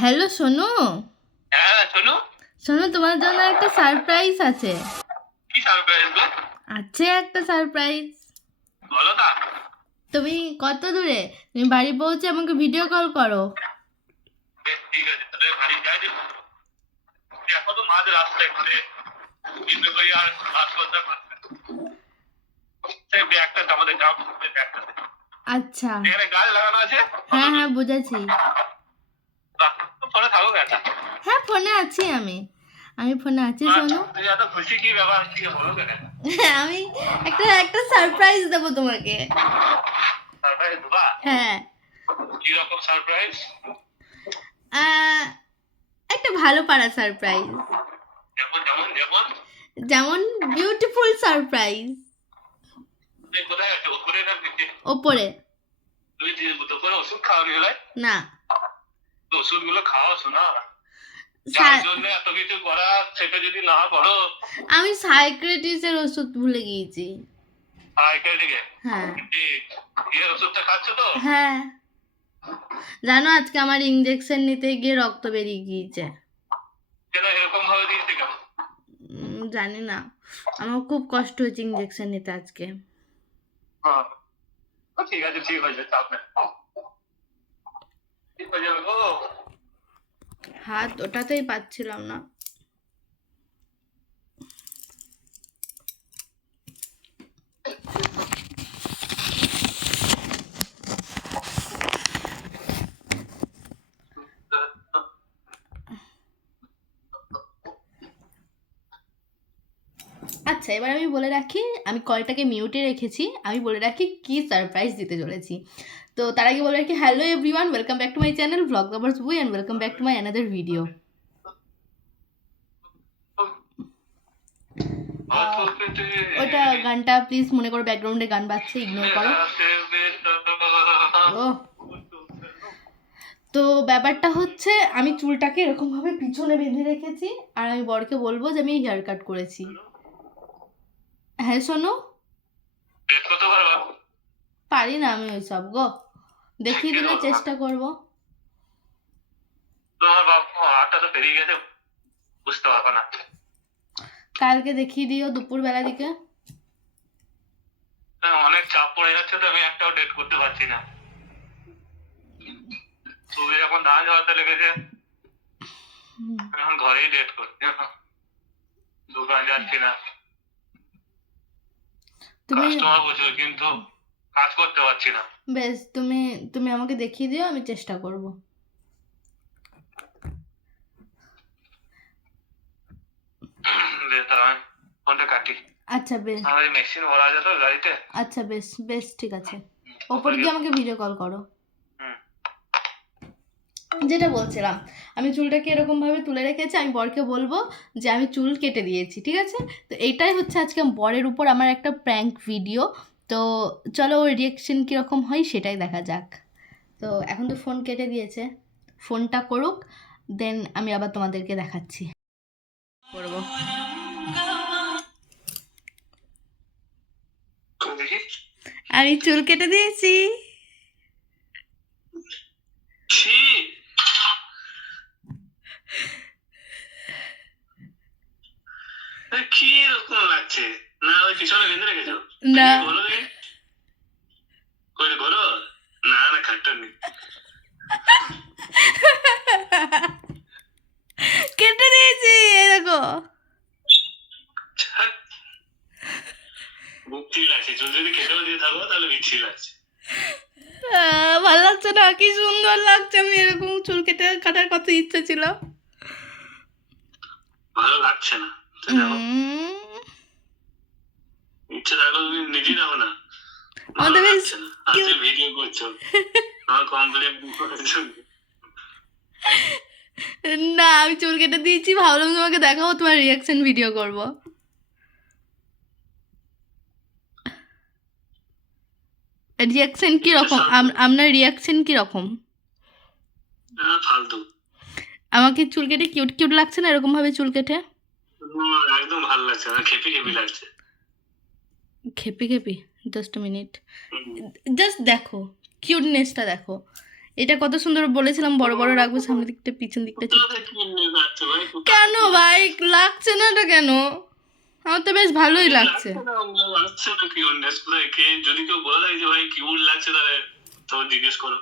Hello Sonu. হ্যাঁ শোনো। সোনু, তোমার জন্য একটা সারপ্রাইজ আছে। কি সারপ্রাইজ গো? আছে একটা সারপ্রাইজ। বলো না। তুমি কত দূরে? তুমি বাড়ি পৌঁছে আমাকে ভিডিও কল করো। বেশ, ঠিক আছে, তাহলে বাড়ি যাই দেখো। দেখো তো মাঝ রাস্তায় ঘুরে কিন্তু ওই আর কাজ করতে পারবে না। সেই ব্যাগটা আমাদের যাও, ব্যাগটা আচ্ছা, এখানে গাছ লাগানো আছে। হ্যাঁ হ্যাঁ বুঝেছি। বাহ, ফোনে থাকো কেন? হ্যাঁ ফোনে আছি আমি। আমি ফোনে আছি সোনু। তুমি এত খুশি কি ব্যাপার, কি বলো কেন? আমি একটা একটা সারপ্রাইজ দেবো তোমাকে। সারপ্রাইজ দেবা? হ্যাঁ। কি রকম সারপ্রাইজ? আহ, একটা ভালো পাড়া সারপ্রাইজ। যেমন যেমন যেমন যেমন বিউটিফুল সারপ্রাইজ। তুমি কোথায় আছো, উপরে না নিচে? ওপরে। তুমি দুপুরে ওষুধ খাওনি হলে? না। ওষুধগুলো খাও শোনা। যার জন্য এত কিছু করা, সেটা যদি না করো। আমি সাইকিয়াট্রিস্টের ওষুধ ভুলে গিয়েছি। হ্যাঁ, ওষুধটা খাচ্ছ তো? হ্যাঁ। জানো আজকে আমার ইঞ্জেকশন নিতে গিয়ে রক্ত বেরিয়ে গিয়েছে। কেন এরকম ভাবে দিয়েছে কেন? জানি না, আমার খুব কষ্ট হয়েছে ইঞ্জেকশন নিতে আজকে। ঠিক আছে, ঠিক হয়ে যাবে, চাপ নেই, ঠিক হয়ে যাবে গো। হাত ওটাতেই পাচ্ছিলাম না। আচ্ছা, এবার আমি বলে রাখি, আমি কলটাকে মিউটে রেখেছি। আমি বলে রাখি কি সারপ্রাইজ দিতে চলেছি। তো তার আগে বলে রাখি, hello everyone, welcome back to my channel vlog lovers বই and welcome back to my another video. ওটা গানটা প্লিজ মনে করো ব্যাকগ্রাউন্ডে গান বাজছে, ইগনোর করো। ও, তো ব্যাপারটা হচ্ছে আমি চুলটাকে এরকমভাবে পিছনে বেঁধে রেখেছি, আর আমি বরকে বলবো যে আমি হেয়ার কাট করেছি। হ্যাঁ শোনো, পারি না আমি ওইসব গো, দেখিয়ে দিলে চেষ্টা করব। তোমার বাবা হাতটা তো পেরিয়ে গেছে, বুঝতে পারবো না। কালকে দেখিয়ে দিও দুপুরবেলা দিকে। অনেক চাপ পড়ে যাচ্ছে তো, আমি একটাও ডেট করতে পারছি না। তুমি এখন ধান ঝরাতে লেগেছে, এখন ঘরেই ডেট করছি, দোকান যাচ্ছি না। তুমি কাস্টমার প্রচুর, কিন্তু কাজ করতে পারছি না। বেশ, তুমি তুমি আমাকে দেখিয়ে দিও, আমি চেষ্টা করব। বেশ, তাহলে আমি ফোনটা কাটি। আচ্ছা বেশ। আমাদের মেশিন ভরা আছে তো গাড়িতে। আচ্ছা বেশ বেশ, ঠিক আছে। ওপর গিয়ে আমাকে ভিডিও কল করো। যেটা বলছিলাম, আমি চুলটাকে এরকমভাবে তুলে রেখেছি, আমি বরকে বলবো যে আমি চুল কেটে দিয়েছি, ঠিক আছে? তো এইটাই হচ্ছে আজকে বরের উপর আমার একটা প্র্যাঙ্ক ভিডিও। তো চলো ওর রিয়াকশন কীরকম হয় সেটাই দেখা যাক। তো এখন তো ফোন কেটে দিয়েছে, ফোনটা করুক, দেন আমি আবার তোমাদেরকে দেখাচ্ছি করবো। আমি চুল কেটে দিয়েছি। কি রকম লাগছে? না ওই পিছনে বেঁধে রেখেছো? না, বলো দেখি, বলো। না না, খাটটা নেই। কেটে দিয়েছি, এই দেখো। বিচ্ছিরি লাগছে, চুল যদি কেটেও দিয়ে থাকো তাহলে বিচ্ছিরি লাগছে। ভালো লাগছে না? কি সুন্দর লাগছে, আমি এরকম চুল কেটে কাটার কত ইচ্ছে ছিল। ভালো লাগছে না? ইচ্ছে থাকলে তুমি নিজেই দেখো না। ভালো লাগছে না, আজকে ভিডিও করছো, আমার কমপ্লেন করেছো। না, আমি চুল কেটে দিয়েছি, ভাবলাম তোমাকে দেখাবো, তোমার রিয়াকশন ভিডিও করব। রিয়াকশন কি রকম? আপনার রিয়াকশন কি রকম? ফালতু। আমাকে চুল কেটে কিউট কিউট লাগছে না এরকম ভাবে চুল কেটে? একদম ভালো লাগছে না, খেপি খেপি লাগছে। খেপি খেপি? জাস্ট মিনিট, জাস্ট দেখো কিউটনেসটা দেখো। এটা কত সুন্দর বলেছিলাম, বড় বড় রাখবো, সামনের দিকটা পিছন দিকটা ছোট। কোথা থেকে কিনে যাচ্ছে ভাই? কেন ভাই লাগছে না এটা কেন? আমার তো বেশ ভালোই লাগছে। লাগছে না কিউটনেস কোথায়? কে যদি কেউ বলে দেয় যে ভাই কিউট লাগছে, তাহলে তো জিজ্ঞেস করো।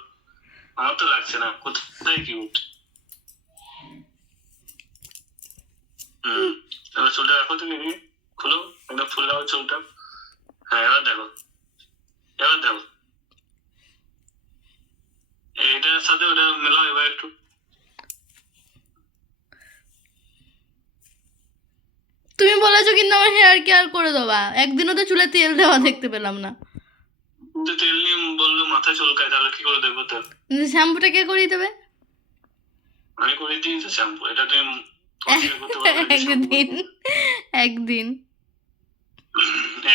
আমার তো লাগছে না, কোথায় কিউট। এবার চুলটা রাখো, তুমি খুলো, একদম ফুল রাখো চুলটা। হ্যাঁ, এবার দেখো, এবার দেখো, এটার সাথে ওটা মেলাও এবার একটু। তুমি বলেছো কিন্তু আমার হেয়ার কেয়ার করে দেবা, একদিনও তো চুলে তেল দেওয়া দেখতে পেলাম না। কিন্তু তেল নিয়ে বললো মাথা চুলকায়, তাহলে কি করে দেবো তেল? শ্যাম্পুটা কে করিয়ে দেবে? আমি করে দিই তো শ্যাম্পু, এটা তুমি অস্বীকার করতে পারবে না যে শ্যাম্পু একদিন করবো। একদিন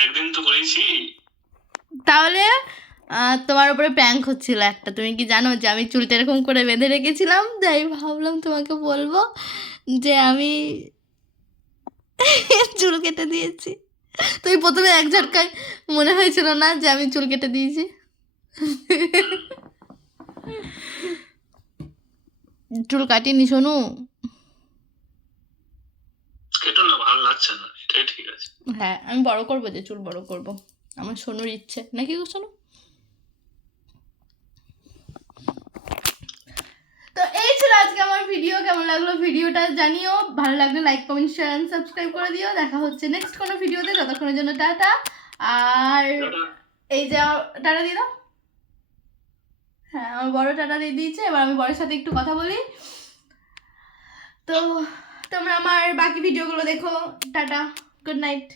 একদিন তো করেছি। তাহলে তোমার উপরে প্র্যাঙ্ক হচ্ছিল একটা। তুমি কি জানো যে আমি চুলটা এরকম করে বেঁধে রেখেছিলাম, তাই ভাবলাম তোমাকে বলবো যে আমি চুল কেটে দিয়েছি। তুমি প্রথমে এক ঝটকায় মনে হয়েছিল না যে আমি চুল কেটে দিয়েছি? চুল কাটিনি সোনু। কেটো না, ভালো লাগছে না, এটাই ঠিক আছে। হ্যাঁ, আমি বড় করবো, যে চুল বড় করব, আমার সোনুর ইচ্ছে নাকি গো সোনু? তো এই ছিল আজকে আমার ভিডিও। কেমন লাগলো ভিডিওটা জানিও, ভালো লাগলে like comment share and subscribe করে দিও। দেখা হচ্ছে নেক্সট কোনো ভিডিওতে, ততক্ষণের জন্য টাটা। আর এই যে টাটা দিয়ে দাও। হ্যাঁ, আমার বড় টাটা দিয়ে দিয়েছে, এবার আমি বড়ের সাথে একটু কথা বলি। তো তোমরা আমার বাকি ভিডিওগুলো দেখো। Tata, good night.